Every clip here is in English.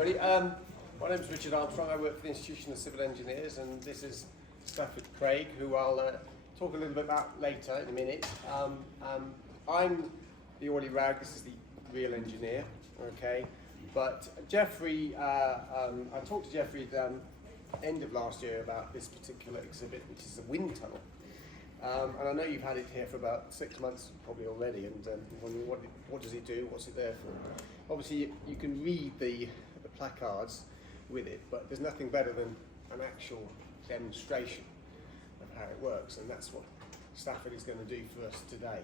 everybody. My name is Richard Armstrong. I work for the Institution of Civil Engineers, and this is Stafford Craig, who I'll talk a little bit about later in a minute. I'm the oily rag. This is the real engineer. Okay, but Jeffrey, I talked to Jeffrey at the end of last year about this particular exhibit, which is a wind tunnel. And I know you've had it here for about 6 months probably already, and wondering what does it do, what's it there for? Obviously you can read the placards with it, but there's nothing better than an actual demonstration of how it works, and that's what Stafford is going to do for us today.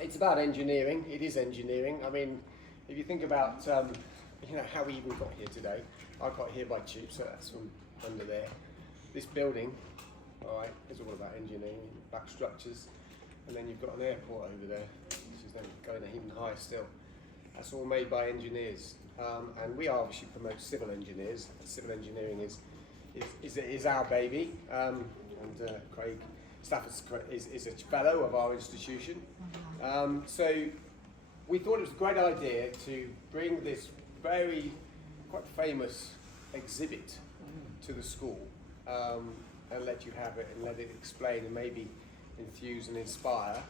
It's about engineering. It is engineering. I mean, if you think about how we even got here today, I got here by tube, so that's from under there. This building, all right, is all about engineering, back structures, and then you've got an airport over there, which is then going even higher still. That's all made by engineers, and we obviously promote civil engineers. Civil engineering is our baby, and Craig Stafford is a fellow of our institution. So we thought it was a great idea to bring this quite famous exhibit to the school. And let you have it and let it explain and maybe enthuse and inspire.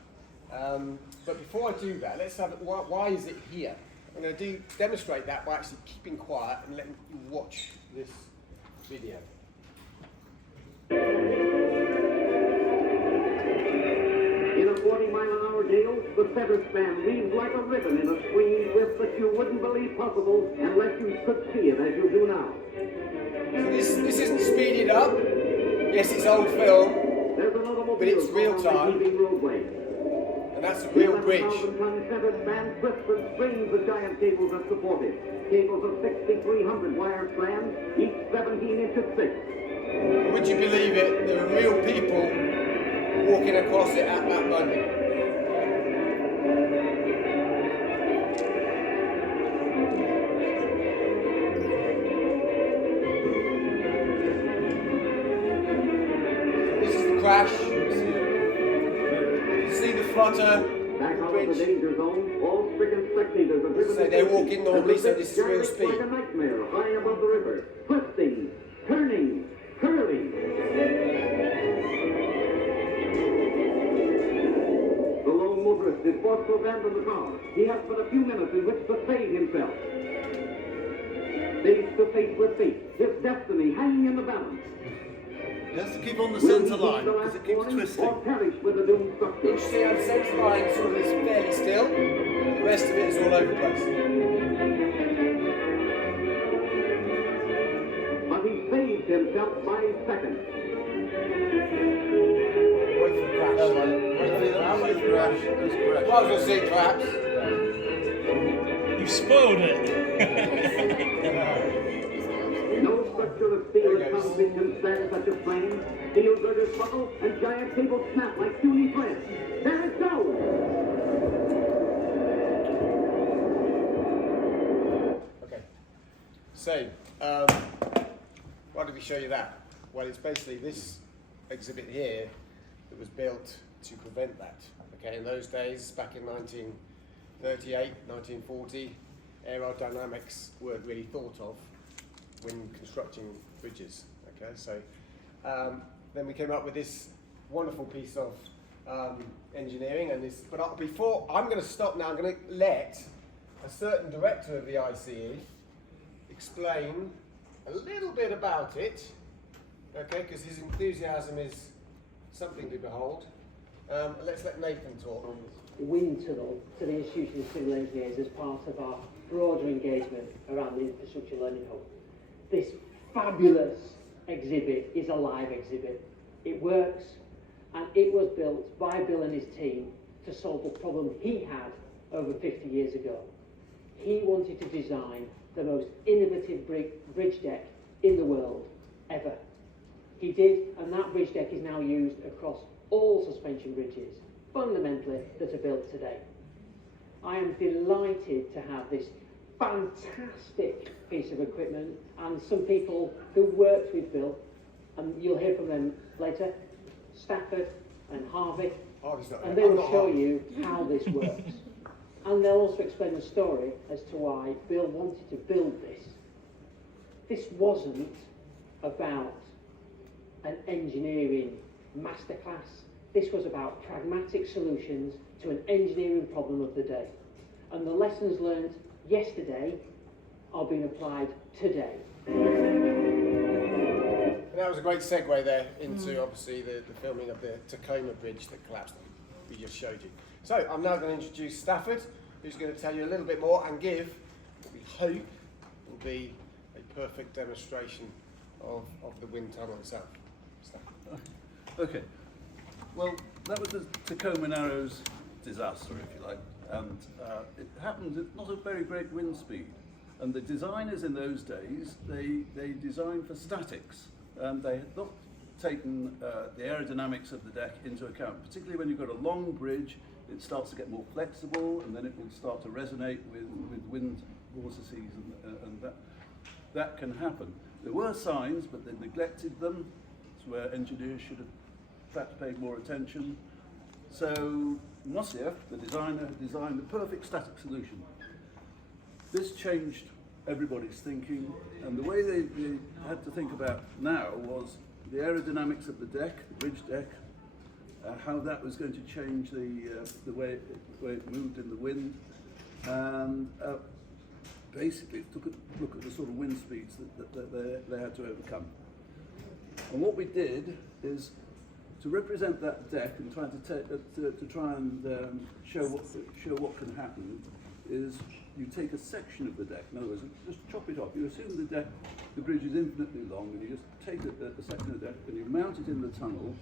But before I do that, let's have it. Why is it here? I'm going to demonstrate that by actually keeping quiet and letting you watch this video. In a 40-mile-an-hour gale, the feather span weaves like a ribbon in a swinging twist that you wouldn't believe possible unless you could see it as you do now. So this isn't speeded up. Yes, it's old film, but it's real time, and that's a real bridge. 11,000-ton feather span twists and strains the giant cables that support it. Cables of 6,300 wire strands, each 17 inches thick. Would you believe it? There are real people walking across it at that moment. Crash. See the flutter. Back out of the danger zone, all stricken spectators are driven. So they're walking normally, so this is real speed. Like a nightmare, high above the river, twisting, turning, curling. The lone motorist is forced to abandon the car. He has but a few minutes in which to save himself. Face to face with fate, his destiny hanging in the balance. He has to keep on the centre line because it keeps twisting. Or perish with the doomed structure. Interesting how the centre line sort of is fairly still, the rest of it is all over the place. But he saved himself by seconds. Wait for the crash. Wait for the crash. Well, I was going to say perhaps. You've spoiled it. No structure of steel and concrete can stand such a flame. Steel girders buckle and giant cables snap like puny threads. There it goes! Okay. So, why did we show you that? Well, it's basically this exhibit here that was built to prevent that. Okay, in those days, back in 1938, 1940, aerodynamics weren't really thought of when constructing bridges. Okay, so then we came up with this wonderful piece of engineering, and this. But before I'm going to stop now, I'm going to let a certain director of the ICE explain a little bit about it. Okay, because his enthusiasm is something to behold. Let's let Nathan talk. Wind tunnel to the Institution of Civil Engineers as part of our broader engagement around the Infrastructure Learning Hub. This fabulous exhibit is a live exhibit. It works, and it was built by Bill and his team to solve a problem he had over 50 years ago. He wanted to design the most innovative bridge deck in the world ever. He did, and that bridge deck is now used across all suspension bridges, fundamentally, that are built today. I am delighted to have this fantastic piece of equipment and some people who worked with Bill, and you'll hear from them later, Stafford and Harvey, and they will show you how this works. And they'll also explain the story as to why Bill wanted to build this. This wasn't about an engineering masterclass. This was about pragmatic solutions to an engineering problem of the day. And the lessons learned yesterday are being applied today. And that was a great segue there into obviously the filming of the Tacoma Bridge that collapsed that we just showed you. So I'm now going to introduce Stafford, who's going to tell you a little bit more and give what we hope will be a perfect demonstration of the wind tunnel itself. Stafford. Okay. Well, that was the Tacoma Narrows disaster, if you like, and it happened at not a very great wind speed. And the designers in those days, they designed for statics, and they had not taken the aerodynamics of the deck into account, particularly when you've got a long bridge. It starts to get more flexible, and then it will start to resonate with wind vortices, and that can happen. There were signs, but they neglected them. It's where engineers should have perhaps paid more attention. So Moisseiff, the designer, designed the perfect static solution. This changed everybody's thinking, and the way they had to think about now was the aerodynamics of the deck, the bridge deck, how that was going to change the way it moved in the wind, and basically took a look at the sort of wind speeds that they had to overcome. And what we did is to represent that deck and try and show what can happen is you take a section of the deck. In other words, just chop it off. You assume the bridge is infinitely long, and you just take a section of the deck and you mount it in the tunnel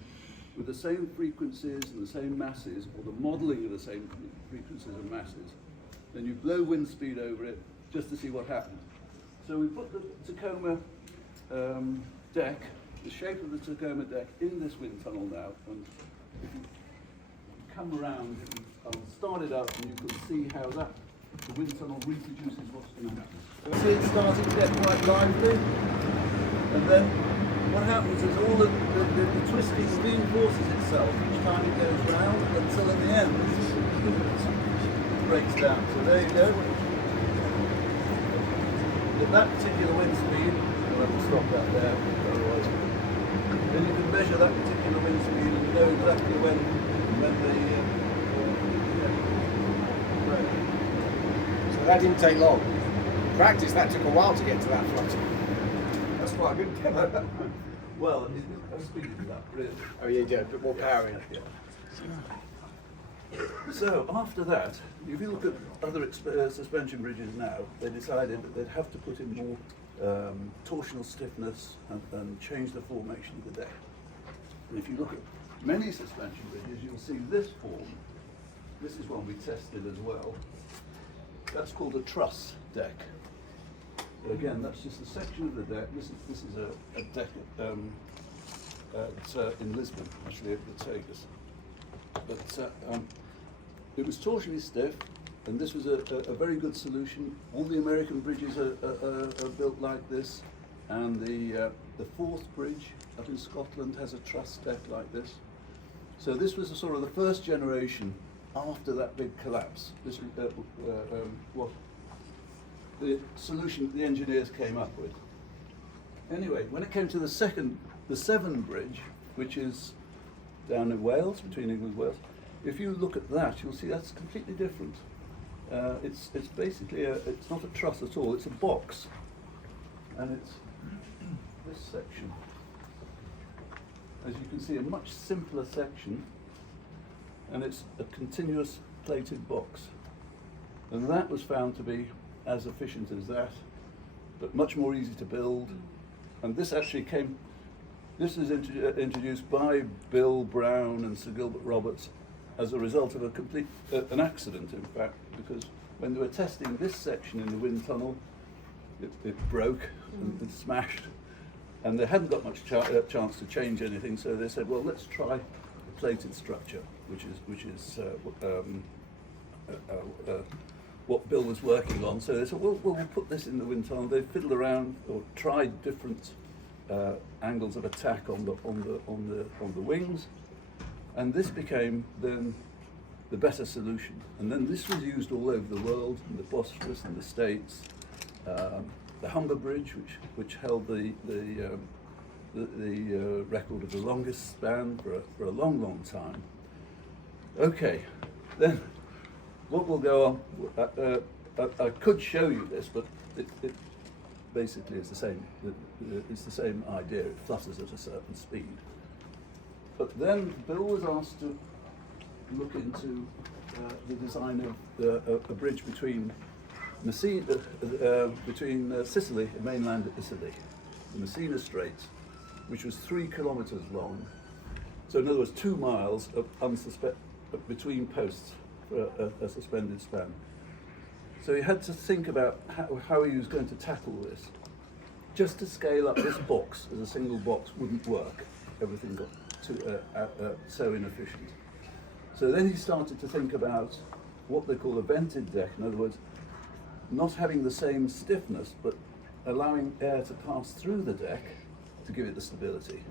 with the same frequencies and the same masses, or the modelling of the same frequencies and masses. Then you blow wind speed over it just to see what happens. So we put the Tacoma deck, the shape of the Tacoma deck, in this wind tunnel now. And if you come around, I'll start it up, and you can see how the wind tunnel reproduces what's going to happen. So see it starting to get quite lively, and then what happens is all the twisting reinforces itself each time it goes round, until in the end it breaks down. So there you go. At that particular wind speed, I'll have to stop that there, otherwise. Then you can measure that particular wind speed and know exactly when So that didn't take long. In practice, that took a while to get to that flutter. That's quite a good demo. well, how speed is that, really? Oh, yeah, a bit more power in. Yeah. So after that, if you look at other suspension bridges now, they decided that they'd have to put in more torsional stiffness and change the formation of the deck. And if you look at many suspension bridges, you'll see this form. This is one we tested as well. That's called a truss deck. Again, that's just a section of the deck. This is a deck in Lisbon, actually, at the Tagus. But it was torsionally stiff, and this was a very good solution. All the American bridges are built like this, and the Forth Bridge up in Scotland has a truss deck like this. So this was sort of the first generation after that big collapse. This what the solution the engineers came up with. Anyway, when it came to the Severn Bridge, which is down in Wales, between England and Wales, if you look at that, you'll see that's completely different. It's basically it's not a truss at all. It's a box, and it's this section. As you can see, a much simpler section, and it's a continuous plated box. And that was found to be as efficient as that, but much more easy to build. And this actually came, this was introduced by Bill Brown and Sir Gilbert Roberts as a result of an accident, in fact, because when they were testing this section in the wind tunnel, it broke and smashed, and they hadn't got much chance to change anything, so they said, well, let's try a plated structure, which is what Bill was working on. So they said, well, we'll put this in the wind tunnel. They fiddled around or tried different angles of attack on the wings, and this became then the better solution. And then this was used all over the world, in the Bosphorus and the States. The Humber Bridge, which held the record of the longest span for a long, long time. Okay, then what will go on? I could show you this, but it basically is the same. It's the same idea. It flutters at a certain speed. But then Bill was asked to look into the design of a bridge between Messina, between Sicily, mainland Italy, the Messina Strait, which was 3 kilometers long. So in other words, 2 miles of between posts for a suspended span. So he had to think about how he was going to tackle this. Just to scale up this box as a single box wouldn't work. Everything got so inefficient. So then he started to think about what they call a vented deck. In other words, not having the same stiffness, but allowing air to pass through the deck to give it the stability.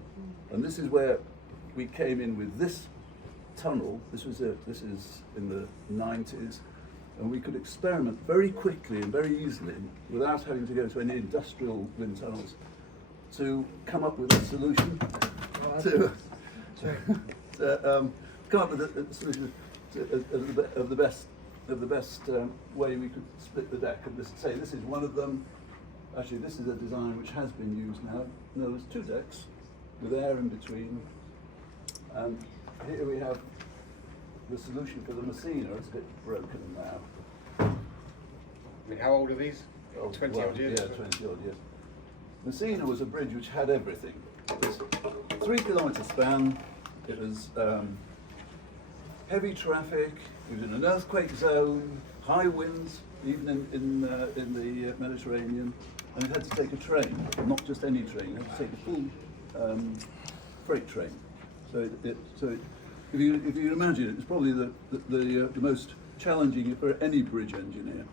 And this is where we came in with this tunnel. This is in the 90s, and we could experiment very quickly and very easily, without having to go to any industrial wind tunnels, to come up with a solution come up with a solution of the best way we could split the deck. And this is one of them. Actually, this is a design which has been used now. No, there's 2 decks with air in between. And here we have the solution for the Messina. It's a bit broken now. I mean, how old are these? 20 odd years? Yeah, 20 odd years. Messina was a bridge which had everything. It was 3 kilometer span. It was heavy traffic. It was in an earthquake zone, high winds, even in the Mediterranean, and it had to take a train, not just any train. It had to take a full freight train. So if you imagine, it was probably the most challenging for any bridge engineer.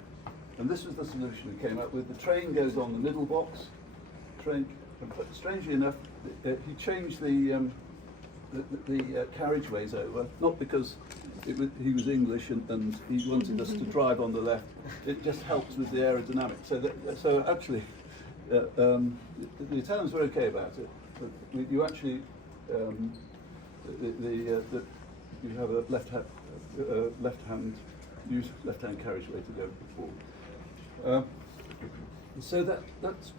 And this was the solution he came up with. The train goes on the middle box. But strangely enough, he changed the carriageways over, not because he was English and he wanted us to drive on the left. It just helps with the aerodynamics. So actually, the Italians were okay about it, but you actually you have a left-hand carriageway to go forward. So that's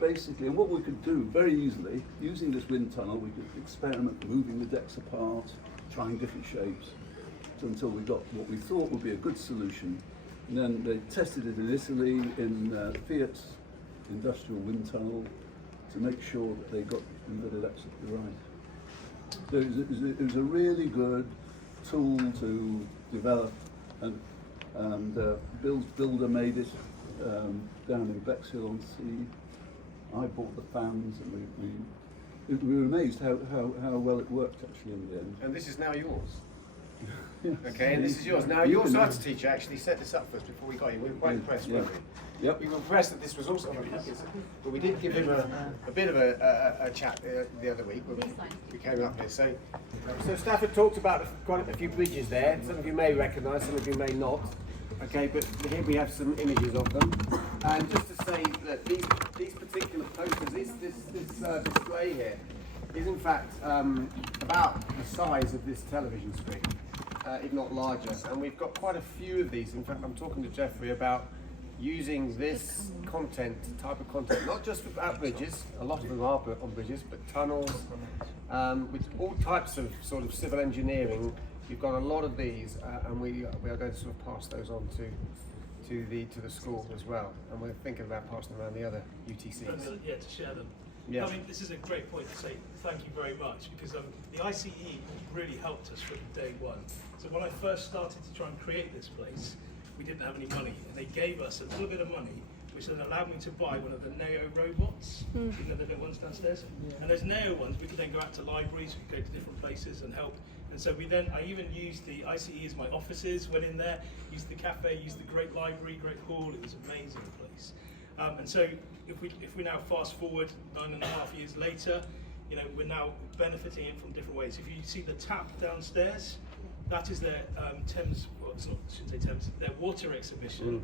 basically, and what we could do very easily, using this wind tunnel, we could experiment moving the decks apart, trying different shapes, until we got what we thought would be a good solution. And then they tested it in Italy, in Fiat's industrial wind tunnel, to make sure that they got it absolutely right. So it was a really good tool to develop, and Builder made it down in Bexhill on Sea. I bought the fans, and we were amazed how well it worked actually in the end. And this is now yours. Yes. Okay, and this is yours. Now, your science teacher actually set this up for us before we got here. We were quite impressed, weren't we? Yep. We were impressed that this was also on his, but we did give him a bit of a chat the other week when we came up here. So Stafford talked about quite a few bridges there. Some of you may recognise, some of you may not. Okay, but here we have some images of them. And just to say that these particular posters, this display here, is in fact about the size of this television screen, if not larger. And we've got quite a few of these. In fact, I'm talking to Jeffrey about using this type of content, not just about bridges, a lot of them are on bridges, but tunnels, with all types of sort of civil engineering. We've got a lot of these, and we are going to sort of pass those on to the school as well. And we're thinking about passing them around the other UTCs. Yeah, to share them. Yeah. I mean, this is a great point to say thank you very much, because the ICE really helped us from day one. So when I first started to try and create this place, we didn't have any money, and they gave us a little bit of money, which then allowed me to buy one of the Neo robots, you know, the little ones downstairs. And those Neo ones, we could then go out to libraries, we could go to different places and help. And so I even used the ICE as my offices, went in there, used the cafe, used the great library, great hall. It was an amazing place. And so if we now fast forward 9.5 years later, you know, we're now benefiting it from different ways. If you see the tap downstairs, That is their Thames, well, it's not, I shouldn't say Thames, their water exhibition.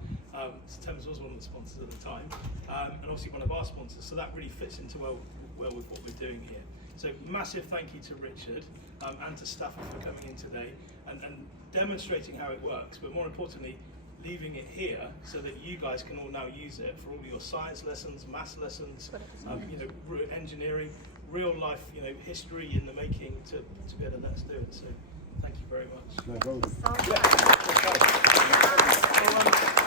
Thames was one of the sponsors at the time, and obviously one of our sponsors, so that really fits into well with what we're doing here. So massive thank you to Richard and to Stafford for coming in today and demonstrating how it works, but more importantly, leaving it here so that you guys can all now use it for all your science lessons, maths lessons, engineering, real life, history in the making to be able to let us do it. So thank you very much. No problem. So